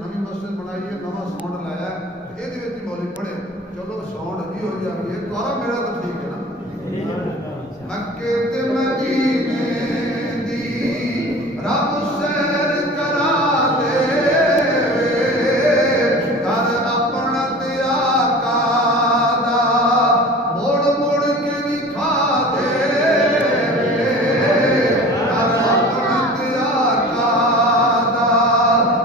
نوی مسجد بنائی ہے، نواں ساؤنڈ لایا، یہ مولوی پڑھے چلو ساؤنڈ بھی ہو جاتی ہے تو میرا تو ٹھیک ہے نا مکے تے مدینے دی رب سیر کرا دے کر اپنا تے آقا دا موڑ موڑ کے دکھا دے کر اپنا تے آقا دا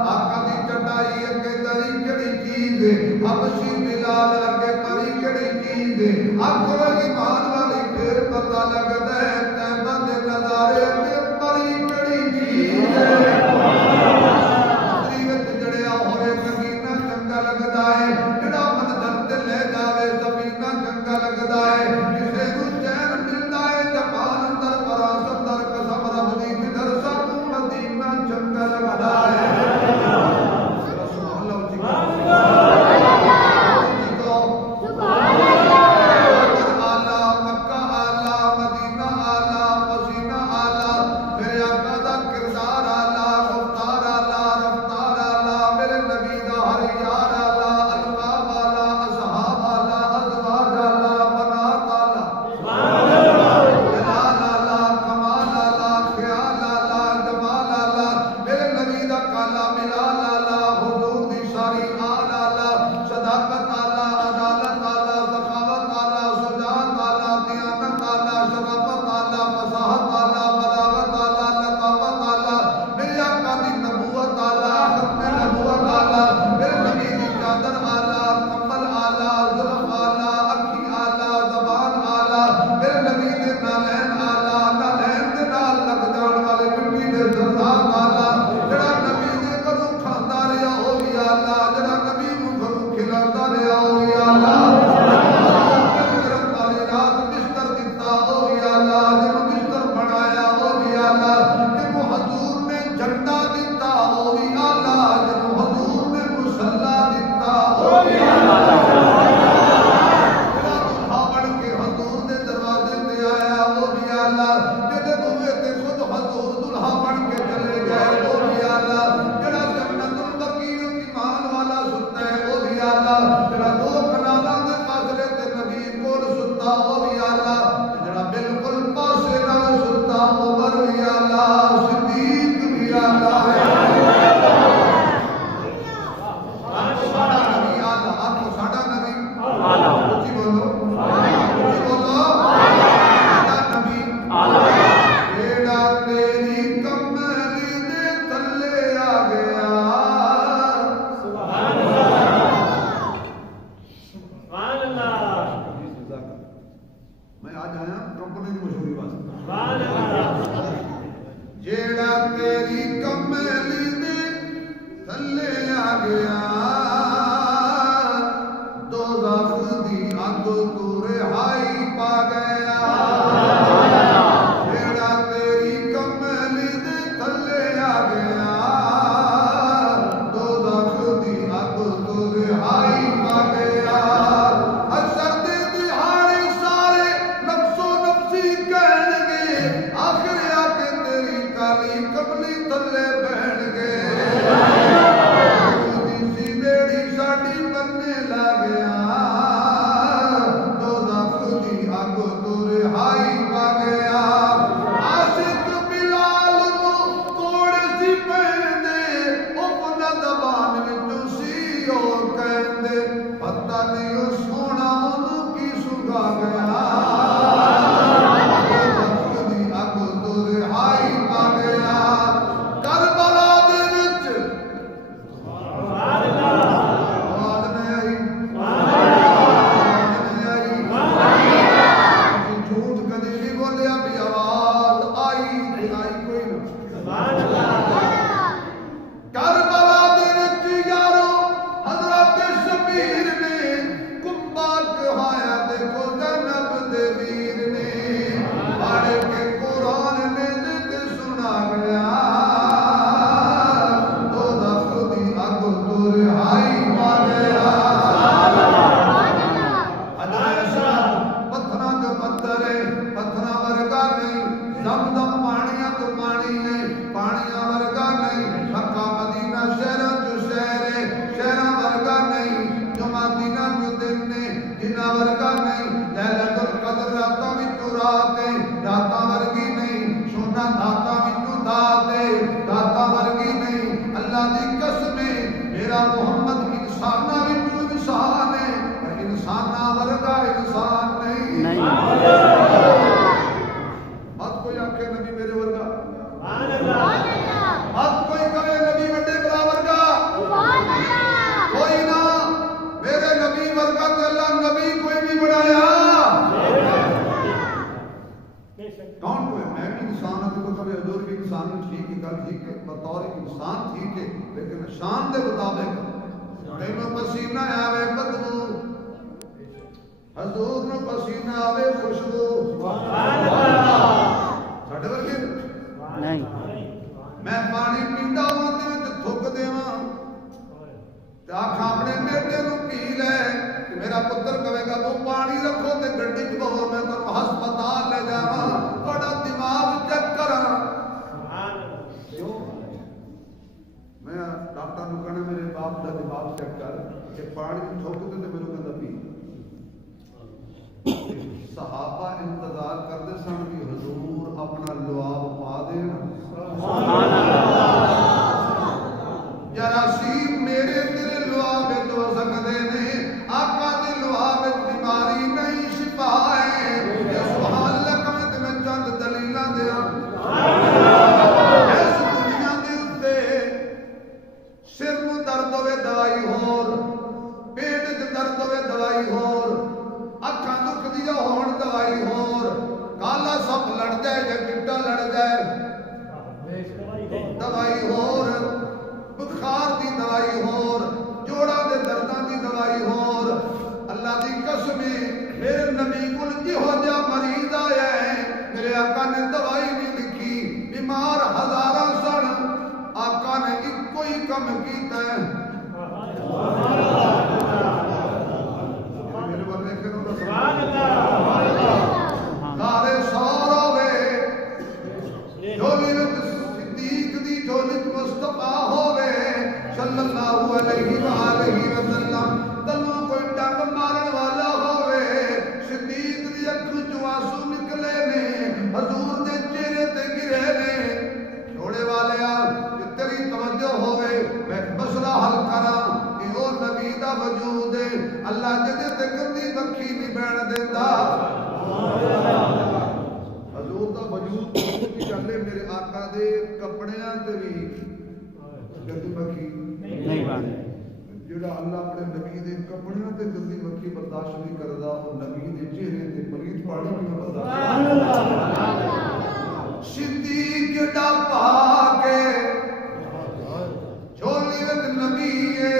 آقا دی چٹائی اگے دری کڑی چیز حبشی بلال اگے پری کڑی چیز آنکھ والی مان والی پھر پتہ لگتا ہے تیمہ دے نظارے اگے پری کڑی چیز مصری وچ جڑیا ہوئے مدینہ چنگا لگدا ہے جڑا منظر تے لے جاوے سفینہ چنگا لگدا ہے کسے نوں چین ملدا ہے جبان اندر فراس اندر قسم رب دی جدھر سب مدینہ چنگا لگدا ہے سبحان اللہ تھی کہ بطور انسان تھی کہ لیکن شان دے مطابق تینوں پسینہ آوے بدبو حضور نو پسینہ آوے خوشبو ساڈے ورگے نہیں میں پانی پیندا ہواں تے تھک دیواں تے آکھاں اپنے بیٹے نو پی لے کہ میرا پتر کہے گا وہ پانی رکھو تے گڈی چ بہو میں تانوں ہسپتال لے جاواں بڑا دماغ چیک کراں میں ڈاکٹر نو کہنا میرے باپ دا دماغ چیک کر کہ پانی تھوک تے میرے کہندا پی صحابہ انتظار کرتے سن کہ حضور اپنا لعاب پا دین سبحان اللہ جراثیم میرے تیرے لعاب جو سکتے نے آقا دے لعاب بیماری نہیں شفا ہے سبحان اللہ کہنے تے میں چند دلیلاں دیاں اس دنیا دے اوتے سر نو درد ہوے دوائی ہور پیٹ وچ درد ہوے دوائی ہور اکھاں دکھ دی ہون دوائی ہور کالا سپ لڑ جائے یا چٹا لڑ جائے دوائی ہور بخار دی دوائی ہور جوڑا دے درداں دی دوائی ہور اللہ دی قسم میرے نبی کول جہو جا مریض آیا ہے میرے آقا نے دوائی نہیں لکھی بیمار ہزاراں سن آقا نے ایک کوئی کم کیتا ہے سارے سارا وے جھولی صدیق دی جھولی مصطفیٰ ہووے صلی اللہ علیہ وآلہ وسلم تنوں کوئی ڈنگ مارن والا ہووے صدیق دی اکھ چوں آنسو نکلے نے حضور دے چہرے تے گرے نے چھوڑے والیا کہ تیری توجہ ہووے میں مسئلہ حل کراں کہ او نبی دا وجود ہے اللہ جدے تے گندی مکھی نہیں بہن دیندا حضور دا وجود کی گل ہے میرے آقا دے کپڑیاں تے بھی گندی مکھی نہیں بہن جڑا اللہ اپنے نبی دے کپڑیاں تے گندی مکھی برداشت نہیں کردا او نبی دے چہرے تے پلیت پانی نہیں برداشت صدیق دا پاک جھولی وچ نبی ہے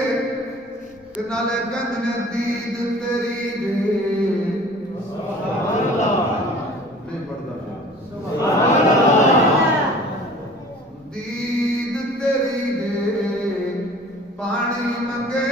تے نالے کہندے دید تیری دے سبحان اللہ نہیں پڑھدا سبحان اللہ دید تیری دے پانی منگے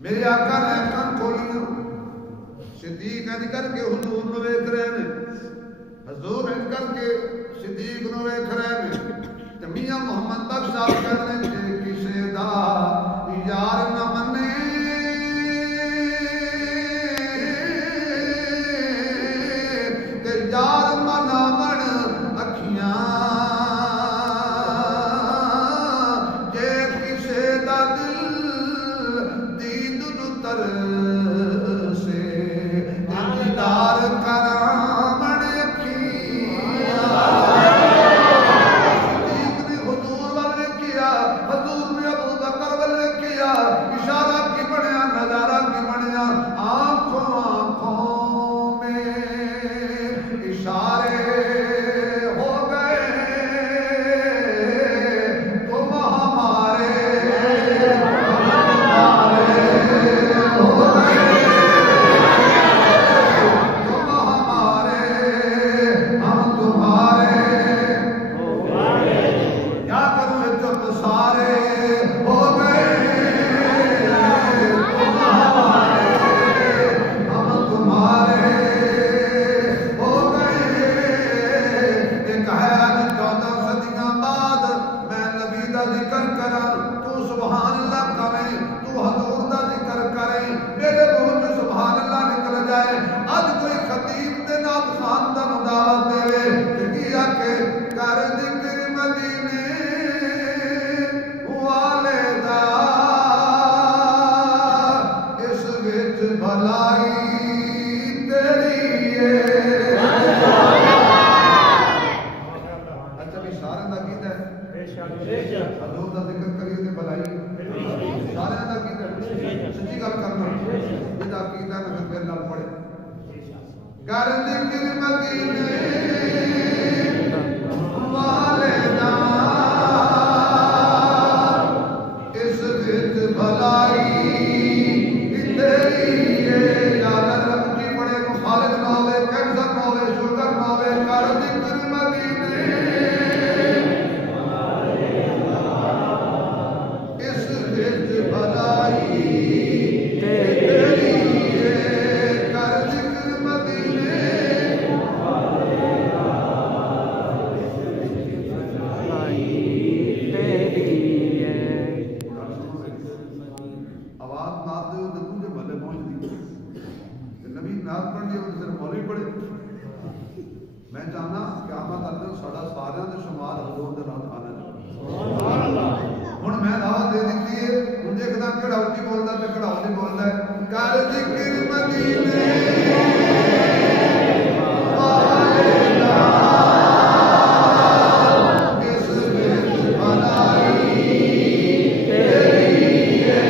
میرے آقا نے اکھاں کھولیاں صدیق انج کر کے حضور نو ویکھ رہے نے حضور انج کر کے صدیق نو ویکھ رہے نے تے میاں محمد بخش صاحب کہنے کہ کسے دا یار نہ منے نظر سے دیدار کرامن کیا صدیق نے حضور والے کیا حضور نے ابو بکر والے کیا اشارہ کی بنیا نظارہ کی بنیا آنکھوں میں اشارے ہو گئے تم ہمارے ہو گئے تم ہمارے ہم تمہارے کیا کروں جب سارے ہو گئے تم ہمارے ہم تمہارے ہو گئے ایک ہے آج 14 صدیاں بعد میں نبی دا ذکر کرا تو سبحان اللہ کریں تو حضور دا ذکر کریں میرے منہ سے سبحان اللہ نکل جائے آج کوئی خطیب دے نام خان دا مداوت دے کہ کیا کہ کر ذکر مدینے والے دا اس وچ بھلائی تیری ہے اچھا بھی سارے دا کیتا ہے حضور دا ذکر کریے تے بھلائی سارے دا کیتا ہے سچی گل کرنا یہ دا کیتا ہے نہ پھر نال پڑے کر ذکر مدینے والے دا اس وچ بھلائی تیری ہے یاد رکھنی پڑے مخالف نہ ہوئے کینسر نہ ہوئے شوگر نہ ہوئے کر ذکر مدینے اس وچ بھلائی تیری ہے کر ذکر مدینے آواز نات دے تے پورے محلے پہنچ دی نبی نات پڑھنی اور صرف مولوی پڑھے میں چاہنا قیامت تک ساڈا سارے دے شمار حضور دے نال کھانا سبحان اللہ ہن میں دعوت دے دتی ہے ہن دیکھدا کیڑا اچھی بولدا تے کیڑا ہولے بولدا ہے کر ذکر مدینے والے دا اس وچ بھلائی تیری ہے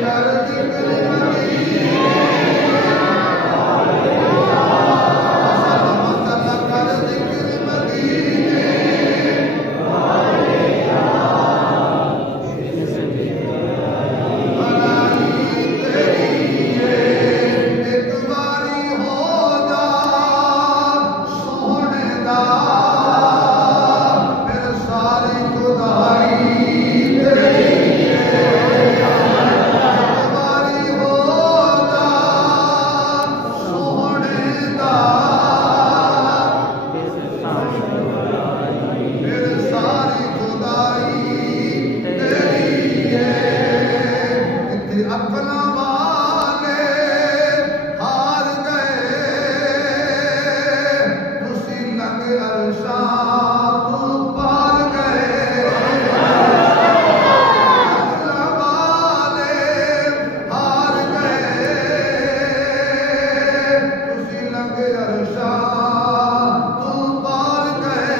کر ذکر مدینے سلامت اللہ کر ذکر مدینے بھلائی تیری ہے ایک باری ہو جا سونے دا پھر ساری خدائی تیری ہے ایک باری ہو جا سونے دا پھر ساری خدائی تیری ہے اتنے اپنا والے ہار گئے تسی لنگ عرشاں تو پار گئے اپنا والے ہار گئے تسی لنگ عرشاں تو پار گئے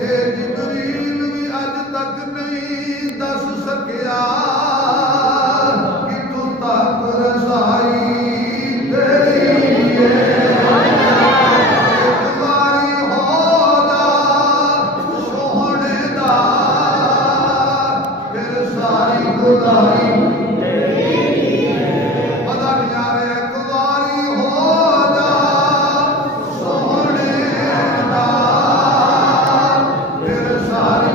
اے جبریل بھی اج تک نہیں دس سکیا کہ تو تک رسائی تیری ہے ایک باری ہو جا سونے دا پھر ساری خدائی پتہ نہیں آ رہا ایک باری ہو جا سونے دا پھر ساری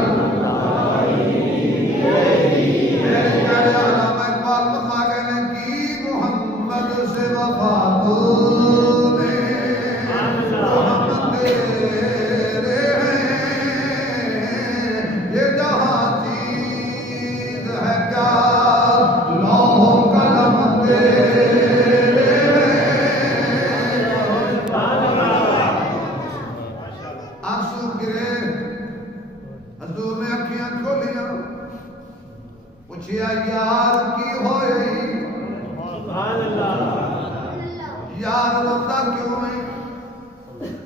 میرے پیارے علامہ اقبال فرما گئے ہیں کہ محمد سے وفا تو نے ہم تیرے ہیں یہ جہاں چیز ہے کیا پوچھیا یار کی ہوئی یار روتا کیوں نہیں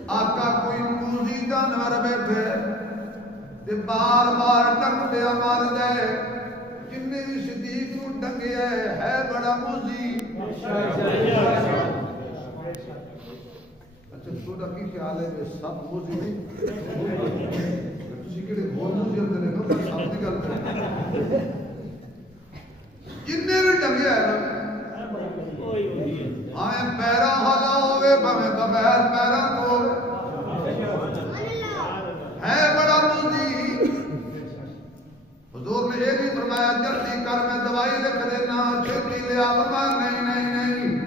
آقا کوئی موزی جانور بیٹھے تے بار بار ٹک پیا مار جائے جنہیں بھی صدیق نو ڈنگے ہے بڑا موزی اچھا چھوٹا کی خیال ہے کہ سب موزی نہیں تسی کہڑے بہت موزی ہوتے ہیں سب کی گل کریں جنہیں بھی ڈنگے ہے آئیں پیرا حالا ہوئے بھمیں بغیر پیرا کو ہے بڑا موزی حضور نے یہ بھی فرمایا جلدی کر میں دوائی لکھ دینا چھتی لیا فرمایا نہیں نہیں نہیں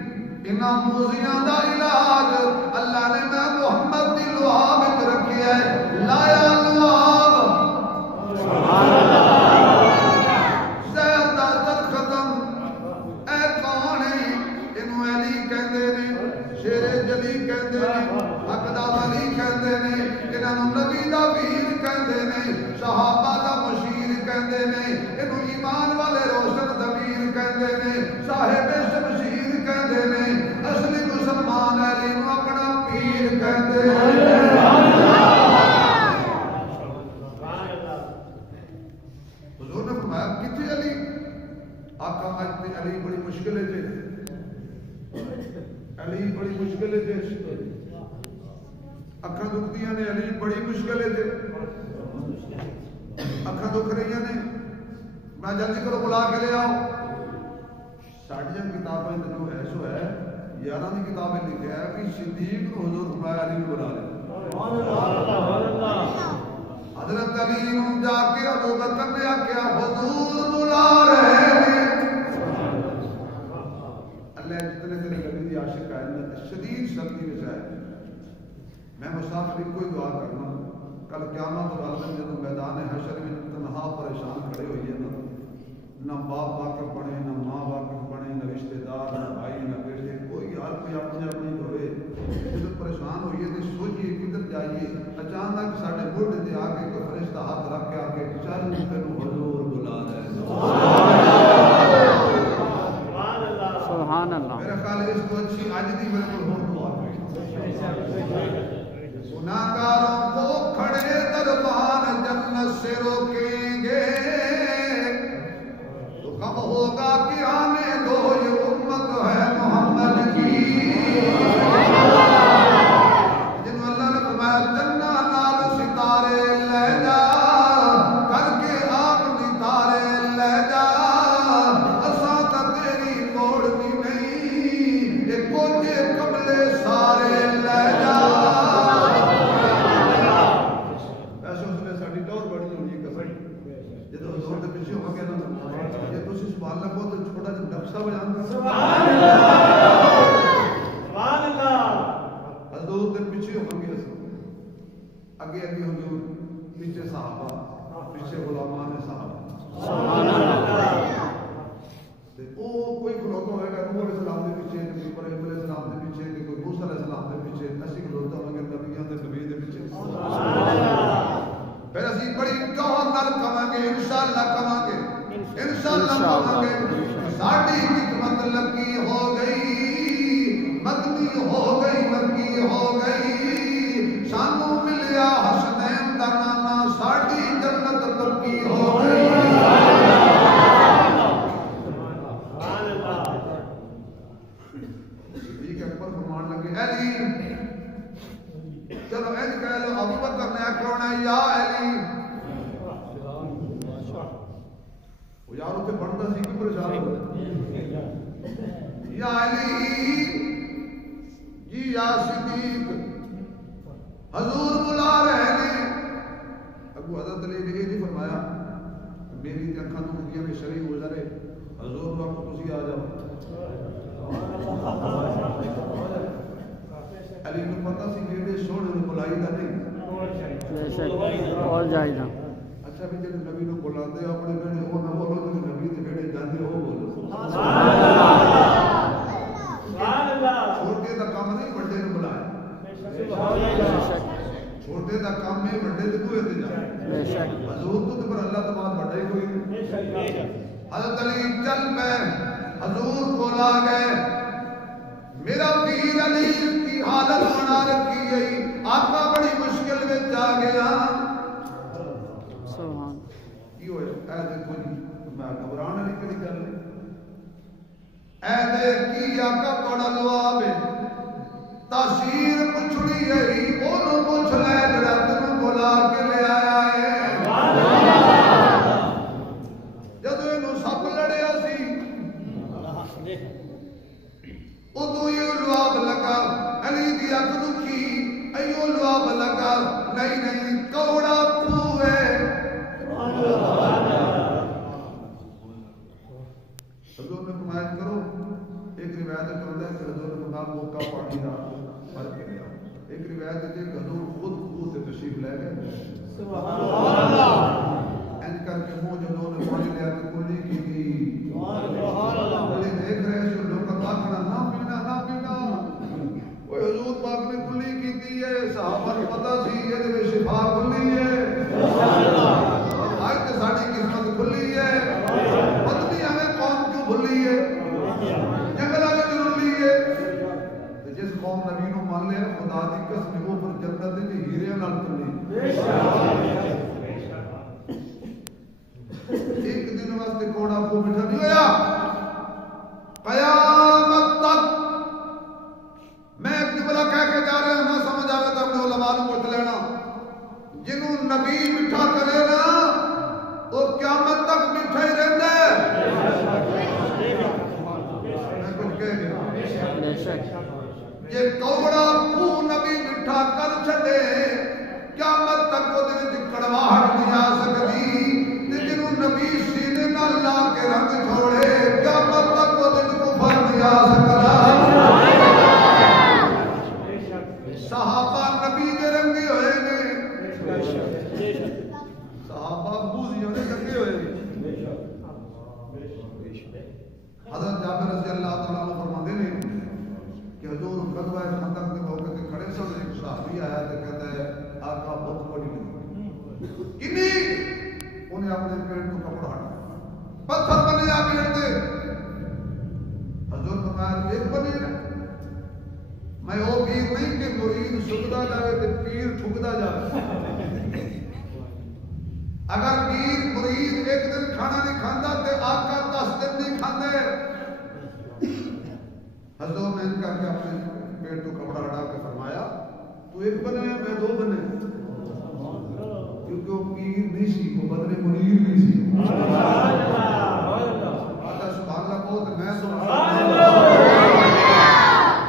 انہاں موزیاں دا علاج اللہ نے میں محمد دی لعاب اچ رکھی ہے لایا لعاب زید دا در ختم اے کون ہے انہوں علی کہندے نے شیر جلی کہندے نے حق دا ولی کہندے نے انہوں نبی دا ویر کہندے نے صحابہ دا مشیر کہندے نے انہوں ایمان والے روشن ضمیر کہندے نے صاحب شمشیر کہندے نے اصلی مسلمان علی نو اپنا پیر کہندے نے حضور نے فرمایا کتنے علی آقا اج تے علی بڑی مشکل ہے جی علی بڑی مشکل ہے جی اکھاں دکھدیاں نے علی بڑی مشکل ہے جی اکھاں دکھ رہی ہیں میں جلدی کرو بلا کے لے آؤ ساڑھیاں کتابیں جو ہے سو ہے 11 کی کتابیں لکھے ہے کہ صدیق کو حضور فرمایا علی کو بلا لے حضرت علی جا کے ابو بکر نے آکھیا حضور بلا رہے ہیں اللہ جتنے تیرے نبی دی عاشق ہے شدید سردی میں ہے میں مسافر کوئی دعا کرنا کل قیامت والے دن جب میدان حشر میں تنہا پریشان کھڑے ہوئیے نہ باپ واقف بنے نہ ماں واقف بنے نہ رشتہ دار نہ بھائی نہ بیٹے کوئی یار کوئی اپنے اپنی ہوئے جب پریشان ہوئیے تو سوچیے کدھر جائیے اچانک ساڑھے بڑھ تے آ کے کوئی فرشتہ ہاتھ رکھ کے آ کے چل تینوں حضور بلا رہے سبحان اللہ میرا خیال ہے اس کو اچھی آج دی میرے کو ہو گناہگاروں کو کھڑے دربان جنت سے روکیں گے تو کب ہوگا کہ آنے دو یہ امت ہے محمد کی جنہوں اللہ نے فرمایا جنہ نال ستارے لے جا کر کے آپ دی تارے لے جا اساں تا تیری موڑ دی نہیں یہ کوجے قبلے سارے لے جا آگے آگے حضور پیچھے صحابہ پیچھے غلامان صحابہ وہ کوئی کھلوتا ہوئے گا نوح علیہ السلام دے پیچھے کوئی ابراہیم علیہ السلام دے پیچھے کوئی موسیٰ علیہ السلام دے پیچھے اسی کھلوتا ہوئے گا نبیان دے نبی دے پیچھے پھر اسی بڑی قوت نال کمانگے انشاءاللہ کمانگے انشاءاللہ کمانگے ساڑھی حکمت لگی ہو گئی مدنی ہو گئی مکی ہو گئی سانو ملیا حسنین دا نانا ساڑھی جنت پکی ہو گئی صدیق اکبر فرمان لگے علی چلو ایج کہہ لو ابو بکر نے کون ہے یا علی وہ یار اتنے بڑھتا سی کیوں پریشان ہو یا علی جی یا صدیق حضور بلا رہے ہیں ابو حضرت علی نے یہ نہیں فرمایا میری اکھاں تو دیا میں شریف گزرے حضور کو آپ کو تسی آ جاؤ علی کو پتہ سی کہ یہ سونے نو بلائی دا نہیں بے شک اور جائے گا اچھا بھی جب نبی نو بلاتے اپنے بیٹے وہ نہ بولو تو نبی دے بیٹے جاندے ہو بولو سبحان اللہ چھوٹے دا کام نہیں بڑے نو بلایا چھوٹے دا کام میں بڑے تے کوئی تے جائے بے شک حضور تو پر اللہ تو بات بڑا ہی کوئی حضرت علی چل پے حضور کو لا گئے میرا پیر علی کی حالت بنا رکھی گئی آقا بڑی مشکل میں جا گیا سبحان یہ ہوئے اے دیکھو جی میں گھبرانے نہیں کری گل نہیں اے دیکھ کی آقا بڑا لواب ہے تاثیر پچھڑی ہے انہوں پوچھ لے جڑا تنوں بلا کے لے آیا ہے جدو انہوں سب لڑیا سی ادو یہ لواب لگا علی دی اکھ دکھی ایو لواب لگا نہیں کوڑا پھوے حضور نے فرمایا کرو ایک روایت کرتا ہے کہ حضور نے فرمایا موقع پانی دا فرق کیا ایک روایت ہے کہ حضور خود خود سے تشریف لے گئے سبحان اللہ ان کر کے منہ جو انہوں نے پانی لیا کہ کلی کی تھی سبحان اللہ علی دیکھ رہے ہیں لوگ تاکنا نہ پینا وہ حضور پاک نے کلی کی تھی ہے صحابہ کو پتہ سی یہ دے شفا کلی ہے سبحان اللہ آج تے ساڈی قسمت کھلی ہے پتہ نہیں ہمیں قوم کیوں بھلی ہے جنگل آگے ضروری ہے جس قوم نبی نو مان لیا خدا دی قسم وہ پر جنت دی ہیرے نال کلی ایک دن واسطے کوڑا کو بٹھا نہیں ہویا قیامت تک میں ایک جملہ کہہ کے جا رہا ہوں نہ سمجھ آگے تو اپنے علماء کو پوچھ لینا جنہوں نبی بٹھا کرے نا وہ قیامت تک بٹھا ہی رہتا ہے میں کچھ کہہ گیا یہ کوڑا کو نبی بٹھا کر چھڑے قیامت تک وہ دے وچ کڑواہٹ نہیں آ سکتی تے جنوں نبی سینے نال لا کے رنگ چھوڑے قیامت تک وہ دے وچ کفر نہیں آ سکتا صحابہ نبی دے رنگی ہوئے نے صحابہ بوزیوں نے رنگے ہوئے نے حضرت جابر رضی اللہ تعالیٰ عنہ فرماتے ہیں کہ حضور غزوہ خندق کے موقع تے کھڑے سن ایک صحابی آیا تے کہتا ہے آقا بہت بڑی کنی انہیں اپنے پیٹ کو کپڑا ہٹایا پتھر بنے آپ پیٹ دے حضور فرمایا ایک بنے نا میں وہ پیر نہیں کہ مرید سکدا جائے تے پیر ٹھکدا جائے اگر پیر مرید ایک دن کھانا نہیں کھاندا تے آقا 10 دن نہیں کھاندے حضور نے ان کا کہ اپنے پیٹ کو کپڑا ہٹا کے فرمایا تو ایک بنے میں دو بنے کیونکہ وہ پیر نہیں سی وہ بدلے منیر بھی سی سبحان اللہ سبحان اللہ بہت میں سبحان اللہ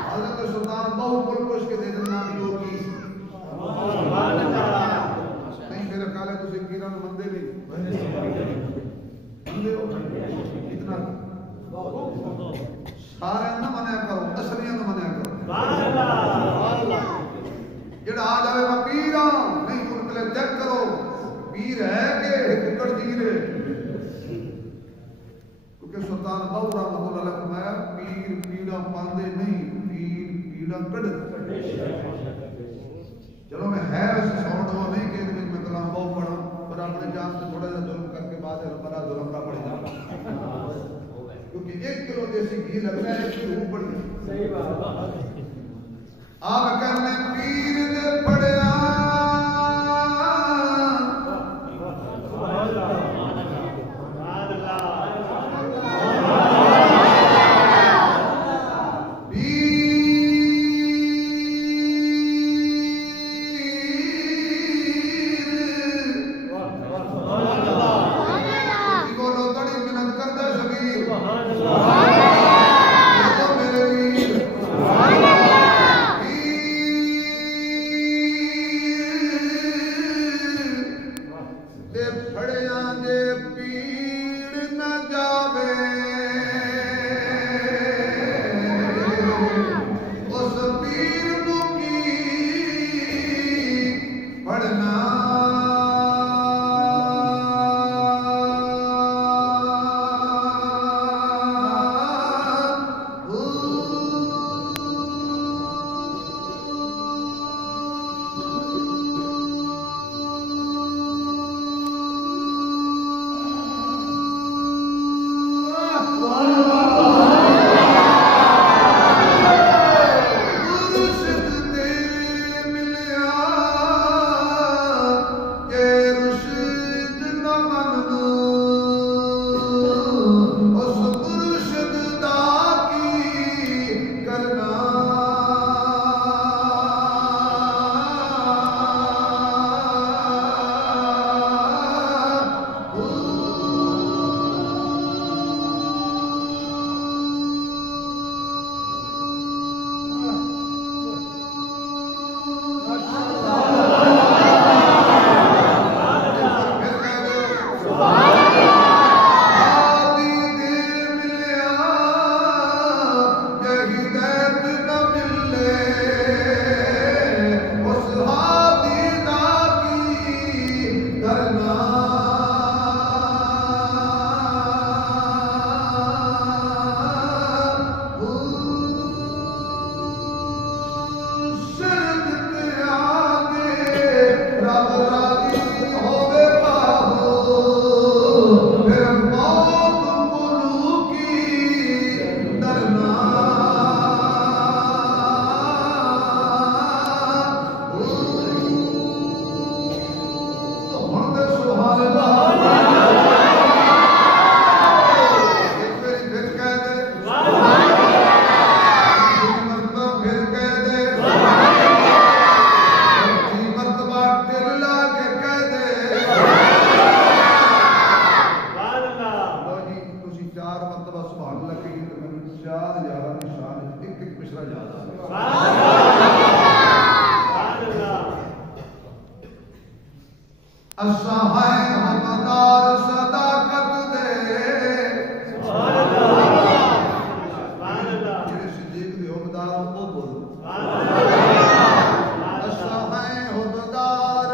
حضرت سلطان بہو پرکش کے دے دینا بھی وہ کی سبحان اللہ نہیں میرا خیال ہے تو سکیران مندے نہیں مندے ہو اتنا سارے نہ منیا کرو اصلیاں نہ منیا کرو جڑا آ جائے میں پیر ہوں نہیں ان کے لیے چیک کرو پیر ہے کہ ککڑ جیر ہے کیونکہ سلطان بہو رحمۃ اللہ علیہ فرمایا پیر پیڑا پاندے نہیں پیر پیڑا کڑ چلو میں ہے ویسے ساؤنڈ ہوا نہیں کہ میں کلام بہو پڑھا پر اپنے جان سے تھوڑا سا ظلم کر کے بعد بڑا ظلم نہ پڑے گا کیونکہ 1 کلو دیسی گھی لگنا ہے کہ روح پڑی صحیح بات آپ کرنے پیر دے پڑیا ہر مرتبہ سبحان اللہ کہیے تو میں چار یارہ کی شان ایک ایک مشرا یاد آ گیا. اسہائے ہمدار صداقت دے جڑے صدیق دے ہمدار وہ بولو اسہائے ہمدار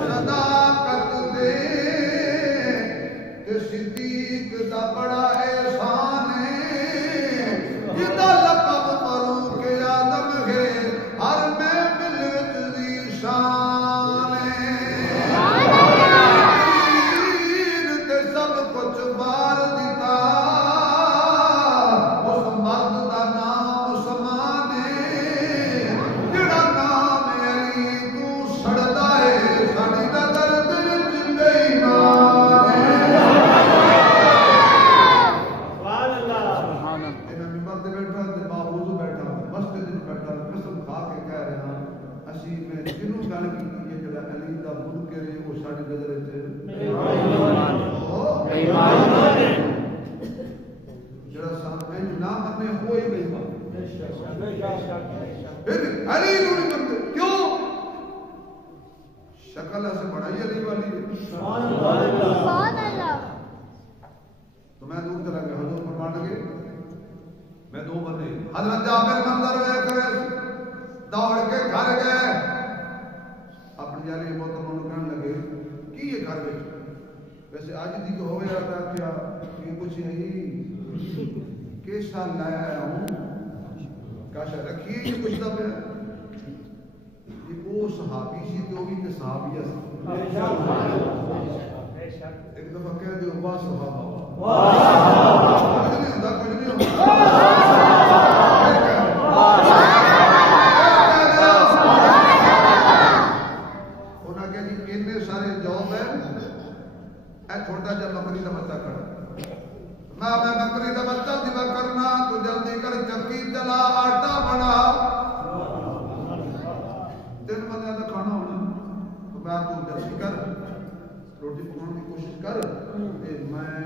صداقت دے تے صدیق دا بڑا احسان ہے جدا لقب فاروق اعظم ہے ہر محفل وچ دی شان ہے. شکل سے بڑائی علی والی ہے. تو میں دور چلا گیا حضور فرمان لگے میں دو بندے حضرت جابر منظر ہوئے کرے دوڑ کے گھر گئے اپنی جالی محترمہ نو کہنے لگے کی یہ گھر میں ویسے آج دی کو ہوئے آتا کیا یہ کچھ نہیں کیسا لایا ہوں کاشا رکھیے یہ کچھ دب ہے یہ وہ صحابی سی تو بھی کہ صحابیہ سی ایک دفعہ کہہ دے واہ صحابہ کچھ نہیں ہوتا کچھ نہیں ہوتا انہاں کہا جی کتنے سارے جاب ہیں اے چھوٹا جب بکری کا بچہ کھڑا میں بکری کا بچہ ذبح کرنا تو جلدی کر چکی چلا آٹا بنا 3 بندے کا کھانا ہونا تو میں تو جلدی کر روٹی پکانے کی کوشش کر میں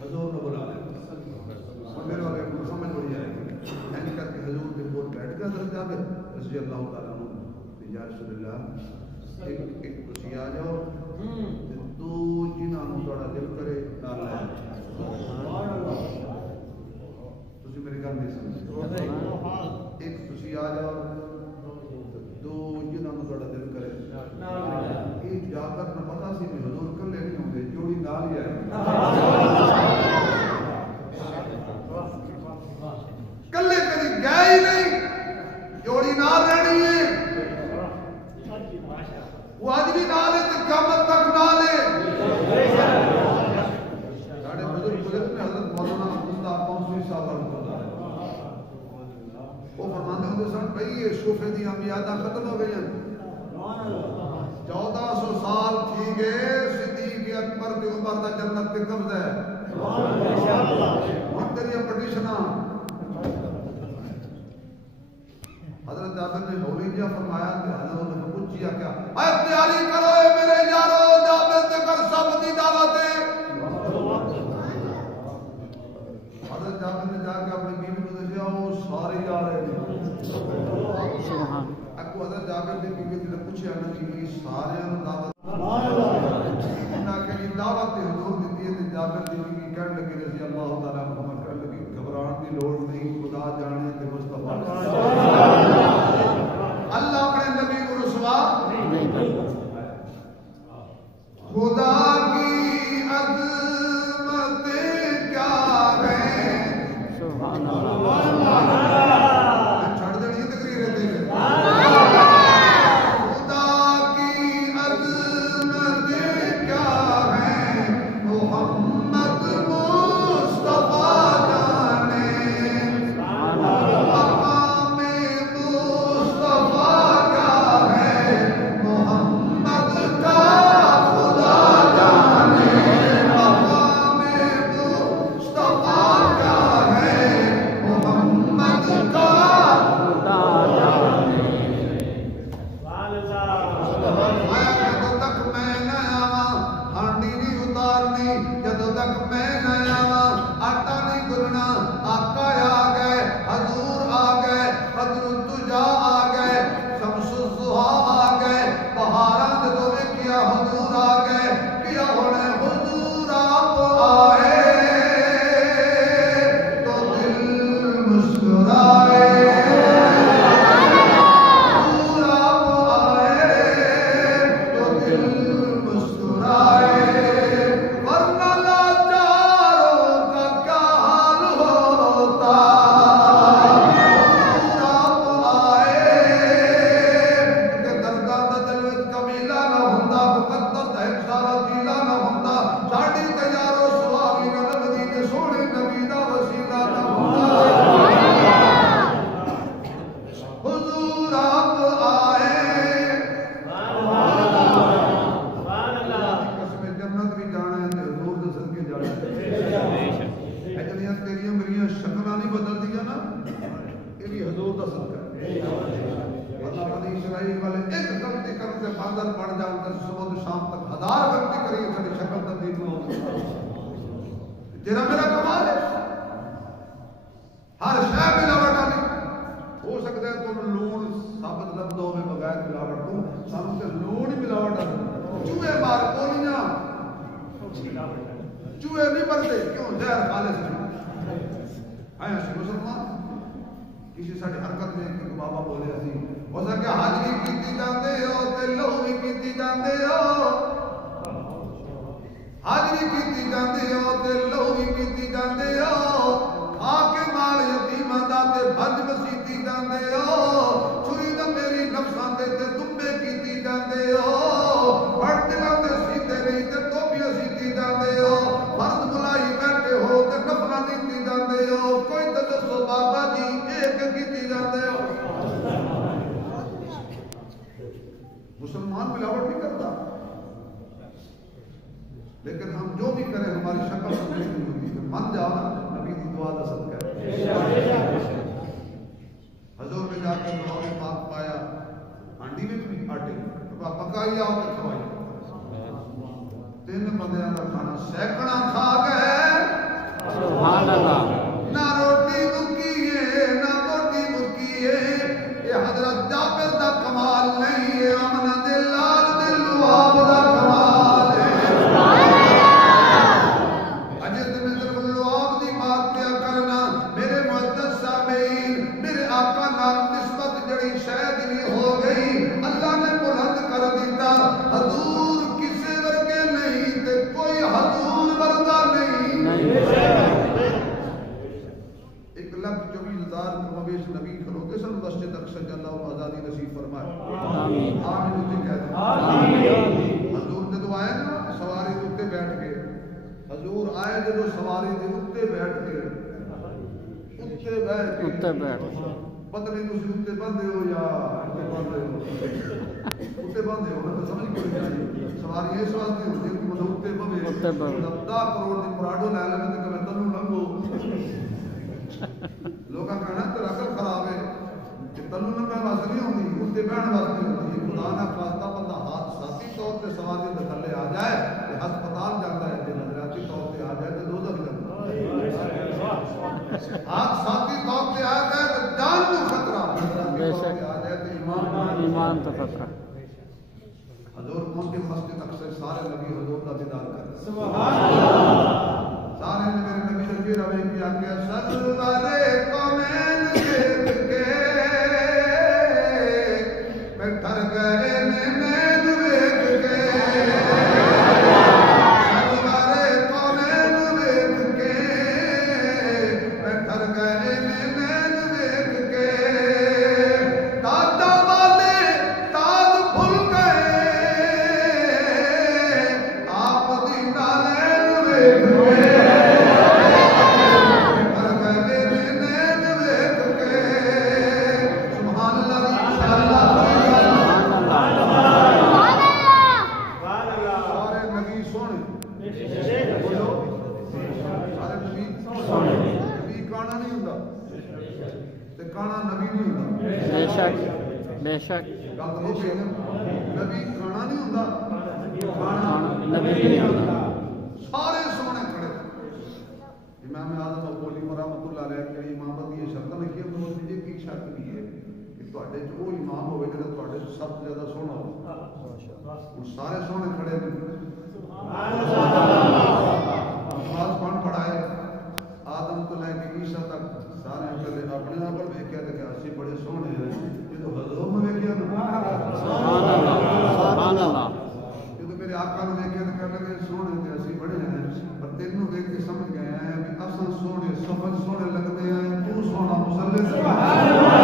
حضور کو بلا لیں میرے والے کو سمجھ پڑ جائے گی یعنی کر کے حضور کے پور بیٹھ کر حضرت جابر رضی اللہ تعالیٰ عنہ یا رسول اللہ ایک کسی آ جاؤ تو جنہاں نو تھوڑا دل کرے نال لے تسی میری گل نہیں سمجھ ایک کسی آ جاؤ دو جنہاں نو تھوڑا دل کرے ایک جابر نہ پتا سی کہ حضور کلے نہیں ہوندے جوڑی نال ہی آئے کلے کدی گئے ہی نہیں جوڑی نال رہنی ہے وہ آج بھی نال ہے تو قیامت تک نال ہے. ساڑھے بزرگ بزرگ نے حضرت مولانا مصطفیٰ پونسوی صاحب وہ فرماتے ہوتے سن بھئی یہ صوفے دی امیادہ ختم ہو گئی ہیں 1400 سال تھی گئے صدیق اکبر کے عمر دا جنت کے قبض ہے ہم تیری پٹیشنہ حضرت جابر نے ہولی جا فرمایا کہ حضرت نے پوچھیا کیا اے تیاری کرو اے میرے یارو جابر تے کر سب دی دعوت ہے. حضرت جابر نے جا کے اپنی بیوی کو دسیا وہ سارے یار ہیں سبحان اکو حضرت جابر نے بیوی نے پوچھیا نا کہ سارے نو دعوت انہاں کہ دعوت حضور دی تے جابر دی بیوی کہنے لگی رضی اللہ تعالی عنہ کہنے لگی گھبران دی لوڑ نہیں خدا جانے تے مصطفیٰ اللہ اپنے نبی کو رسوا خدا کی عظمت کیا ہے سبحان اللہ چھڑ دینی تقریر دے خدا کی عظمت کیا ہے محمد مصطفیٰ جانے مقام بھی حضور کا صدقہ ہے اللہ بنی اسرائیل والے ایک غلطی کرتے باندر بڑھ جاتے صبح تو شام تک 1000 غلطی کری ساری شکل تبدیل نہ ہوتی تیرا میرا کمال ہے ہر شے ملاوٹ والی ہو سکتا ہے تو لون ثابت لفظ ہوے بغیر ملاوٹ تو سانوں تے لون ہی ملاوٹ ہے چوہے مار گولیاں چوہے نہیں مرتے کیوں زہر خالص ہے مسلمان کسی ساری حرکت میں کہ بابا بولے اسی ہو سکے حج بھی کیتی جاندے ہو تے لو بھی کیتی جاندے ہو حج بھی کیتی جاندے ہو تے لو بھی کیتی جاندے ہو آ کے مال یتیماں دا تے بھج مسیتی جاندے ہو چھری دا میری نفساں دے تے دمبے کیتی جاندے ہو پڑھ دلاں دے سیدھے نہیں تے ٹوپیاں سیتی جاندے ہو فرض بلائی بیٹھے ہو تے نفلاں کیتی جاندے ہو کوئی تے دسو بابا جی ایک کیتی جاندے ہو مسلمان ملاوٹ نہیں کرتا لیکن ہم جو بھی کریں ہماری شکل تبدیل نہیں ہوتی من جاؤ نا نبی کی دعا کا صدقہ ہے حضور میں جا کر دعا میں پاک پایا ہانڈی میں بھی آٹے پکائی آؤ تو کھوائی 3 بندیاں کا کھانا سینکڑا کھا گئے سبحان اللہ نہ روٹی مکی ہے نہ روٹی مکی ہے یہ حضرت جابر دا کمال نہیں ہے امن دلال دل لواب دا کمال ہے حضرت نظر اللواب دی بات کیا کرنا میرے معزز سامعین میرے آقا نال نسبت جڑی شاید نہیں ہو گئی اللہ نے بلند کر دیتا حضور کسی ورگے نہیں تے کوئی حضور ورگا نہیں ایک لاکھ 24,000 مویش نبی کھلوتے سن مسجد اقصی جل اور آزادی نصیب فرمائے آمین آمین تے کہتے آمین حضور جدو آئے نا سواری دے اوتے بیٹھ کے حضور آئے جدو سواری دے اوتے بیٹھ کے اوتے بیٹھ پتہ نہیں تسی اوتے بندے ہو یا اوتے بندے ہو اوتے بندے ہو نا سمجھ کیوں نہیں آئی سواری اس واسطے ہوندی ہے کہ مطلب اوتے بوے 10 کروڑ دی پراڈو لے لے تے کہ تنوں لنگو لوگاں کہنا تیرا عقل خراب ہے کہ تنوں لنگن واسطے نہیں ہوندی اوتے بیٹھن واسطے ہوندی ہے خدا نہ خواستہ بندہ حادثاتی طور تے سواری دے تھلے آ جائے تے ہسپتال جاتا ہے تے نظریاتی طور تے آ جائے تے دوزخ جاتا ہے حادثاتی طور تے آ جائے تے جان کو خطرہ بے شک آ جائے تے ایمان تو خطرہ حضور پہنچ کے مسجد اکثر سارے نبی حضور کا دیدار کر سبحان اللہ سارے میرے نبی رضی روے کی آگے سرورے قومین دیکھ کے میں ٹھر گئے نین ویکھ کے سرورے قومین ویکھ کے میں ٹھر گئے نین ویکھ کے دادا والے تاج بھول گئے آپ دی نالین ویکھ کے بے شک نبی کھانا نہیں ہوتا سارے سونے کھڑے امام اعظم ابو حنیفہ رحمۃ اللہ علیہ کی امامت یہ شرط لکھی ہے ایک شرط بھی ہے کہ تواڈے چ وہ امام ہوے جڑا تواڈے سب سے زیادہ سونا ہو سارے سونے کھڑے ہیں سبحان اللہ نماز کون پڑھائے آدم تو لے کے عیسیٰ تک سارے پہلے اپنے آپ پر دیکھیا تے کہ اسی بڑے سونے ہیں حضور میں دیکھیا سبحان اللہ جو میرے آقا نے دیکھیا تو کہنے لگے سونے تے اسی بڑے ہیں پر تینوں دیکھ کے سمجھ گئے ہیں کہ اصل سونے سمجھ سونے لگتے ہیں تو سونا مسلے سبحان اللہ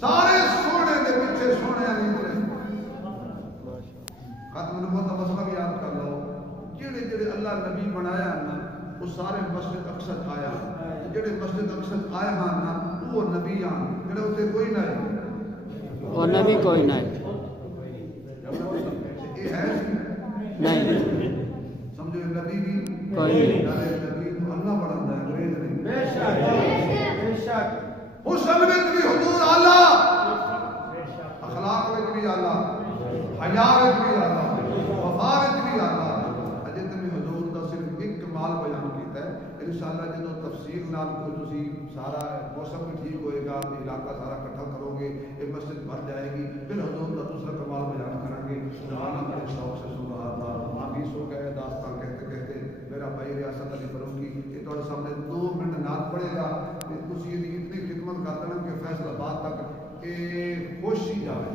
سارے سونے دے پیچھے سونے نہیں تھے ختم نبوت کا مسئلہ بھی یاد کر لو جڑے جڑے اللہ نبی بنایا نا وہ سارے مسجد اقصی آیا جڑے مسجد اقصی آئے ہاں نا وہ نبی آن جڑے اسے کوئی نہ ہے وہ نبی کوئی نہ ہے یہ ہے نہیں سمجھو نبی بھی کوئی نہیں نبی تو اللہ بڑھتا ہے انگریز نہیں حسن وچ بھی حضور آلہ، اخلاق وچ بھی آلہ، حیا وچ بھی آلہ، وفا وچ بھی آلہ۔ اجے تمہیں حضور دا صرف ایک کمال بیان کیتا ہے۔ انشاءاللہ جدوں تفسیر نال کوئی تسی سارا موسم بھی ٹھیک ہوئے گا، علاقہ سارا کٹھا کرو گے، یہ مسجد بھر جائے گی، پھر حضور دا دوسرا کمال بیان کریں گے۔ سبحان اللہ شوق سے سبحان اللہ۔ آبی سو گئے داستان کہتے کہتے میرا بھائی ریاست علی فاروقی یہ تھوڑے سامنے 2 منٹ نعت پڑھے گا، تسی یہ اتنی خدمت کر دینا کہ فیصل آباد تک خوش ہی جائے۔